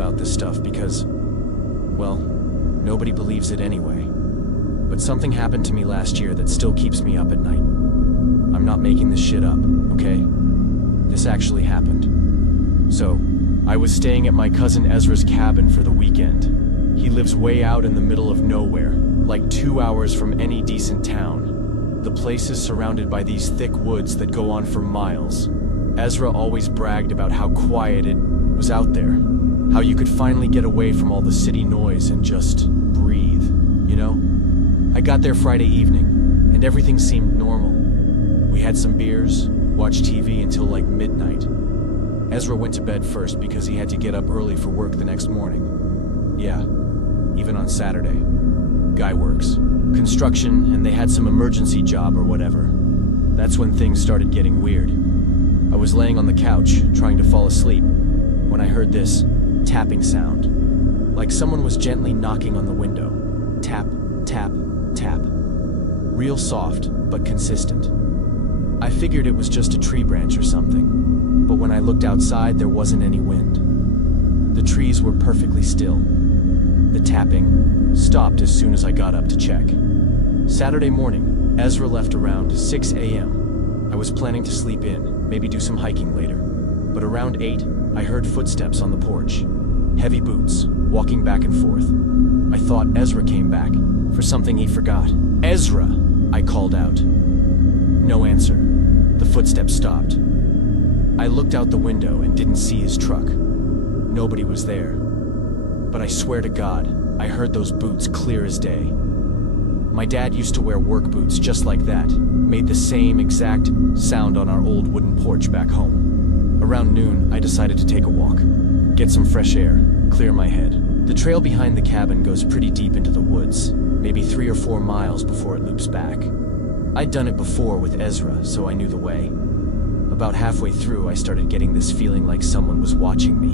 about this stuff because, well, nobody believes it anyway. But something happened to me last year that still keeps me up at night. I'm not making this shit up, okay? This actually happened. So, I was staying at my cousin 𝐬𝐵𝐺's cabin for the weekend. He lives way out in the middle of nowhere, like 2 hours from any decent town. The place is surrounded by these thick woods that go on for miles. 𝐬𝐵𝐺 always bragged about how quiet it was out there, how you could finally get away from all the city noise and just breathe, you know? I got there Friday evening, and everything seemed normal. We had some beers, watched TV until like midnight. 𝐬𝐵𝐺 went to bed first because he had to get up early for work the next morning. Yeah, even on Saturday. Guy works construction, and they had some emergency job or whatever. That's when things started getting weird. I was laying on the couch, trying to fall asleep, when I heard this tapping sound. Like someone was gently knocking on the window. Tap, tap, tap. Real soft, but consistent. I figured it was just a tree branch or something, but when I looked outside, there wasn't any wind. The trees were perfectly still. The tapping stopped as soon as I got up to check. Saturday morning, 𝐬𝐵𝐺 left around 6 a.m. I was planning to sleep in, maybe do some hiking later. But around 8, I heard footsteps on the porch. Heavy boots, walking back and forth. I thought 𝐬𝐵𝐺 came back, for something he forgot. 𝐬𝐵𝐺, I called out. No answer. The footsteps stopped. I looked out the window and didn't see his truck. Nobody was there. But I swear to God, I heard those boots clear as day. My dad used to wear work boots just like that, made the same exact sound on our old wooden porch back home. Around noon, I decided to take a walk, get some fresh air, clear my head. The trail behind the cabin goes pretty deep into the woods, maybe 3 or 4 miles before it loops back. I'd done it before with 𝐬𝐵𝐺, so I knew the way. About halfway through, I started getting this feeling like someone was watching me.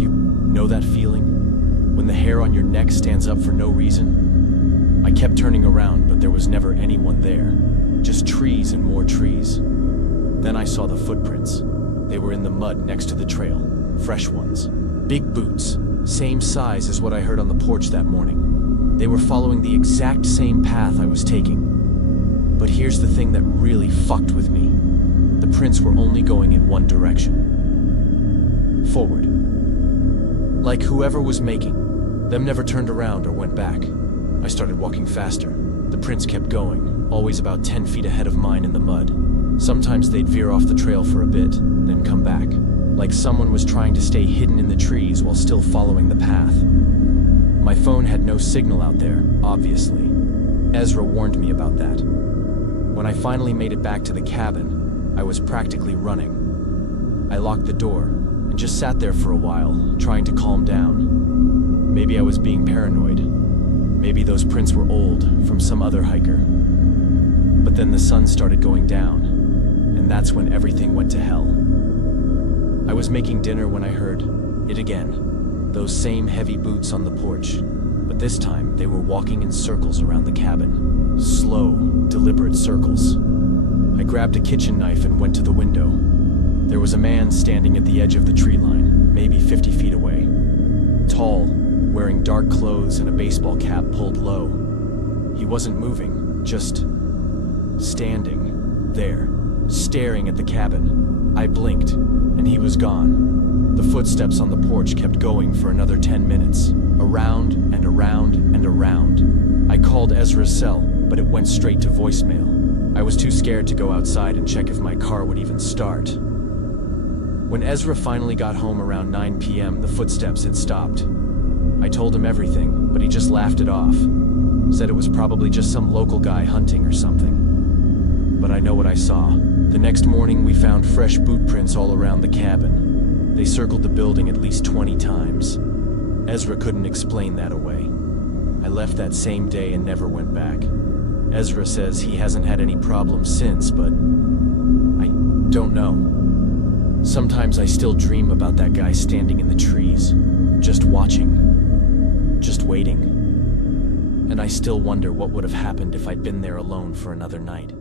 You know that feeling? When the hair on your neck stands up for no reason? I kept turning around, but there was never anyone there. Just trees and more trees. Then I saw the footprints. They were in the mud next to the trail. Fresh ones. Big boots. Same size as what I heard on the porch that morning. They were following the exact same path I was taking. But here's the thing that really fucked with me. The prints were only going in one direction. Forward. Like whoever was making them never turned around or went back. I started walking faster. The prints kept going, always about 10 feet ahead of mine in the mud. Sometimes they'd veer off the trail for a bit, then come back. Like someone was trying to stay hidden in the trees while still following the path. My phone had no signal out there, obviously. 𝐬𝐵𝐺 warned me about that. When I finally made it back to the cabin, I was practically running. I locked the door and just sat there for a while, trying to calm down. Maybe I was being paranoid. Maybe those prints were old, from some other hiker. But then the sun started going down, and that's when everything went to hell. I was making dinner when I heard it again. Those same heavy boots on the porch. But this time, they were walking in circles around the cabin. Slow, deliberate circles. I grabbed a kitchen knife and went to the window. There was a man standing at the edge of the tree line, maybe 50 feet away. Tall, wearing dark clothes and a baseball cap pulled low. He wasn't moving, just standing there, staring at the cabin. I blinked, and he was gone. The footsteps on the porch kept going for another 10 minutes, around and around and around. I called 𝐬𝐵𝐺's cell, but it went straight to voicemail. I was too scared to go outside and check if my car would even start. When 𝐬𝐵𝐺 finally got home around 9 p.m., the footsteps had stopped. I told him everything, but he just laughed it off. Said it was probably just some local guy hunting or something. But I know what I saw. The next morning, we found fresh boot prints all around the cabin. They circled the building at least 20 times. 𝐬𝐵𝐺 couldn't explain that away. I left that same day and never went back. 𝐬𝐵𝐺 says he hasn't had any problems since, but I don't know. Sometimes I still dream about that guy standing in the trees, just watching, just waiting. And I still wonder what would have happened if I'd been there alone for another night.